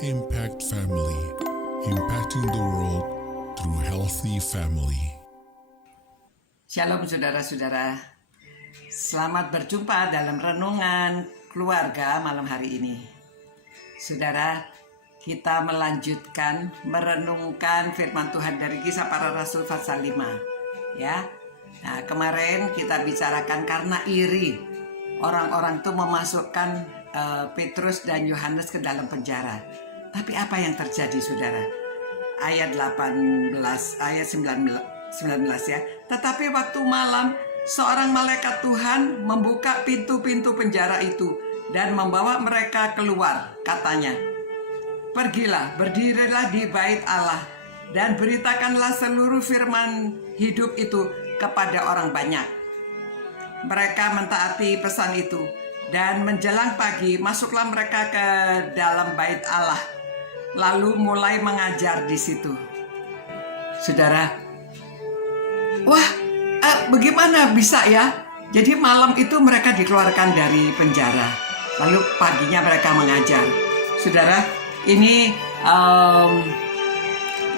Impact Family, impacting the world through healthy family. Shalom saudara-saudara, selamat berjumpa dalam renungan keluarga malam hari ini. Saudara, kita melanjutkan merenungkan firman Tuhan dari Kisah Para Rasul pasal 5. Ya. Nah, kemarin kita bicarakan karena iri orang-orang itu memasukkan Petrus dan Yohanes ke dalam penjara. Tapi apa yang terjadi, saudara? Ayat 18, ayat 19 ya. Tetapi waktu malam, seorang malaikat Tuhan membuka pintu-pintu penjara itu dan membawa mereka keluar. Katanya, "Pergilah, berdirilah di bait Allah dan beritakanlah seluruh firman hidup itu kepada orang banyak." Mereka mentaati pesan itu, dan menjelang pagi masuklah mereka ke dalam bait Allah, lalu mulai mengajar di situ. Saudara, bagaimana bisa ya? Jadi malam itu mereka dikeluarkan dari penjara, lalu paginya mereka mengajar. Saudara, ini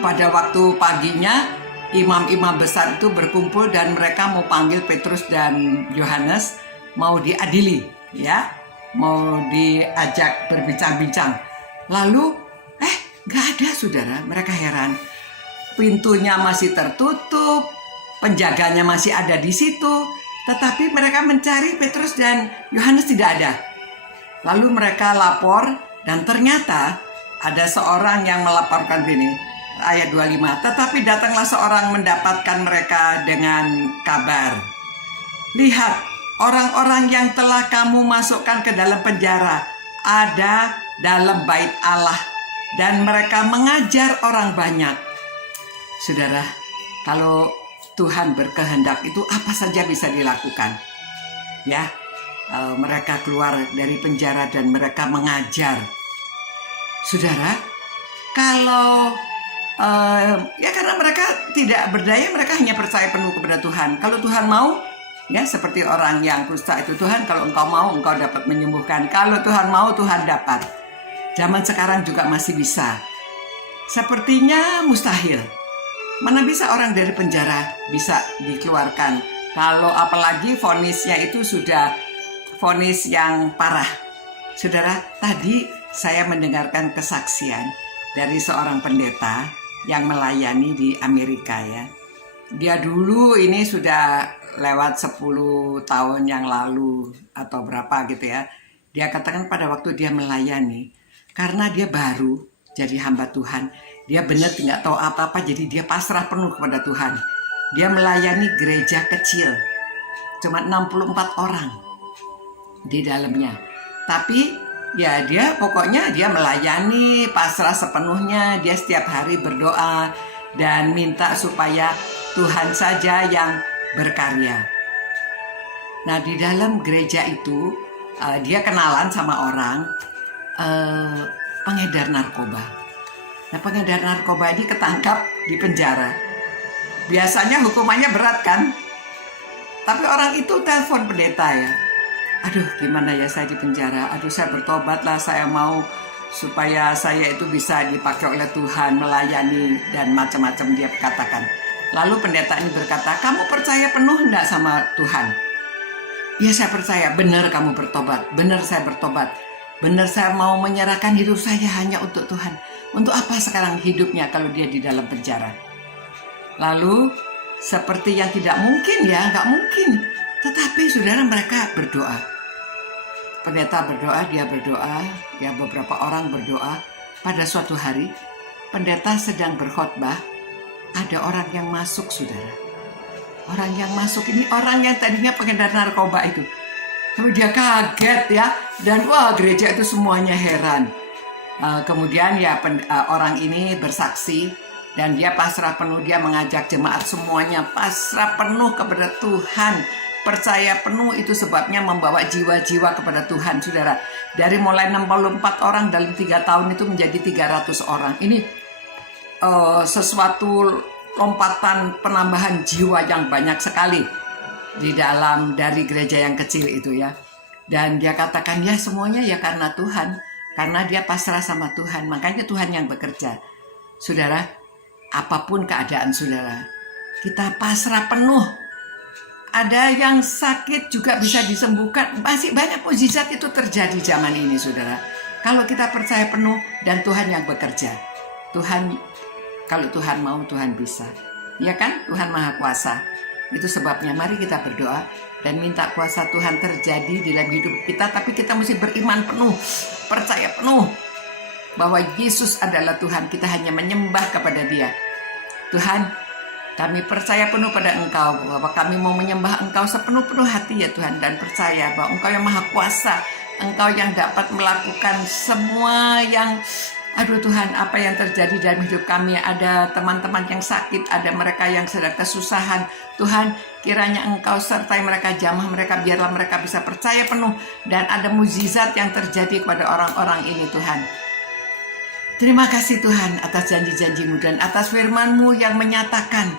pada waktu paginya imam-imam besar itu berkumpul dan mereka mau panggil Petrus dan Yohanes, mau diadili, ya, mau diajak berbincang-bincang. Lalu, gak ada, saudara. Mereka heran. Pintunya masih tertutup, penjaganya masih ada di situ, tetapi mereka mencari Petrus dan Yohanes tidak ada. Lalu mereka lapor, dan ternyata ada seorang yang melaporkan ini. Ayat 25, tetapi datanglah seorang mendapatkan mereka dengan kabar. "Lihat, orang-orang yang telah kamu masukkan ke dalam penjara ada dalam bait Allah, dan mereka mengajar orang banyak." Saudara, kalau Tuhan berkehendak itu apa saja bisa dilakukan. Ya, mereka keluar dari penjara dan mereka mengajar. Saudara, kalau karena mereka tidak berdaya, mereka hanya percaya penuh kepada Tuhan. Kalau Tuhan mau, ya seperti orang yang kusta itu, "Tuhan, kalau engkau mau, engkau dapat menyembuhkan. Kalau Tuhan mau, Tuhan dapat." Zaman sekarang juga masih bisa. Sepertinya mustahil. Mana bisa orang dari penjara bisa dikeluarkan, kalau apalagi vonisnya itu sudah vonis yang parah. Saudara, tadi saya mendengarkan kesaksian dari seorang pendeta yang melayani di Amerika, ya. Dia dulu, ini sudah lewat 10 tahun yang lalu atau berapa gitu ya. Dia katakan pada waktu dia melayani, karena dia baru jadi hamba Tuhan, dia benar tidak tahu apa-apa, jadi dia pasrah penuh kepada Tuhan. Dia melayani gereja kecil, cuma 64 orang di dalamnya. Tapi ya dia pokoknya dia melayani pasrah sepenuhnya. Dia setiap hari berdoa dan minta supaya Tuhan saja yang berkarya. Nah, di dalam gereja itu dia kenalan sama orang pengedar narkoba. Nah, pengedar narkoba ini ketangkap di penjara. Biasanya hukumannya berat kan? Tapi orang itu telepon pendeta, ya. "Aduh, gimana ya, saya di penjara. Aduh, saya bertobatlah, saya mau supaya saya itu bisa dipakai oleh Tuhan, melayani," dan macam-macam dia katakan. Lalu pendeta ini berkata, "Kamu percaya penuh enggak sama Tuhan?" "Ya, saya percaya." "Benar kamu bertobat." "Benar, saya bertobat. Benar, saya mau menyerahkan hidup saya hanya untuk Tuhan." "Untuk apa sekarang hidupnya kalau dia di dalam penjara?" Lalu seperti yang tidak mungkin, ya, nggak mungkin. Tetapi saudara, mereka berdoa. Pendeta berdoa, dia berdoa, ya beberapa orang berdoa. Pada suatu hari, pendeta sedang berkhotbah, ada orang yang masuk, saudara. Orang yang masuk ini orang yang tadinya pengedar narkoba itu. Tapi dia kaget, ya, dan gereja itu semuanya heran. Kemudian ya orang ini bersaksi dan dia pasrah penuh, dia mengajak jemaat semuanya pasrah penuh kepada Tuhan. Percaya penuh, itu sebabnya membawa jiwa-jiwa kepada Tuhan, saudara. Dari mulai 64 orang dalam 3 tahun itu menjadi 300 orang. Ini sesuatu lompatan penambahan jiwa yang banyak sekali di dalam dari gereja yang kecil itu, ya. Dan dia katakan, ya semuanya ya karena Tuhan. karena dia pasrah sama Tuhan. Makanya Tuhan yang bekerja. Saudara, apapun keadaan saudara, kita pasrah penuh. Ada yang sakit juga bisa disembuhkan. Masih banyak mukjizat itu terjadi zaman ini, saudara. Kalau kita percaya penuh dan Tuhan yang bekerja. Tuhan, kalau Tuhan mau, Tuhan bisa. Ya kan? Tuhan Maha Kuasa. Itu sebabnya mari kita berdoa dan minta kuasa Tuhan terjadi dalam hidup kita. Tapi kita mesti beriman penuh, percaya penuh bahwa Yesus adalah Tuhan. Kita hanya menyembah kepada Dia. Tuhan, kami percaya penuh pada Engkau, bahwa kami mau menyembah Engkau sepenuh-penuh hati ya Tuhan. Dan percaya bahwa Engkau yang Maha Kuasa, Engkau yang dapat melakukan semua yang, aduh Tuhan, apa yang terjadi dalam hidup kami. Ada teman-teman yang sakit, ada mereka yang sedang kesusahan. Tuhan, kiranya Engkau sertai mereka, jamah mereka, biarlah mereka bisa percaya penuh. Dan ada mukjizat yang terjadi kepada orang-orang ini Tuhan. Terima kasih Tuhan atas janji-janji-Mu dan atas firman-Mu yang menyatakan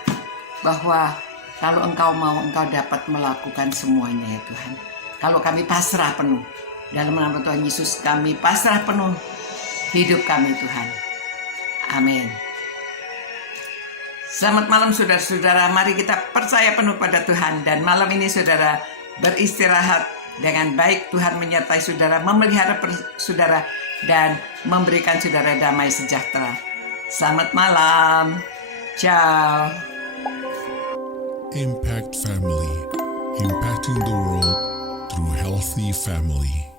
bahwa kalau Engkau mau, Engkau dapat melakukan semuanya ya Tuhan. Kalau kami pasrah penuh, dalam nama Tuhan Yesus kami pasrah penuh hidup kami Tuhan. Amin. Selamat malam saudara-saudara, mari kita percaya penuh pada Tuhan. Dan malam ini saudara beristirahat dengan baik. Tuhan menyertai saudara, memelihara saudara, dan memberikan saudara damai sejahtera. Selamat malam. Ciao. Impact Family, impacting the world through healthy family.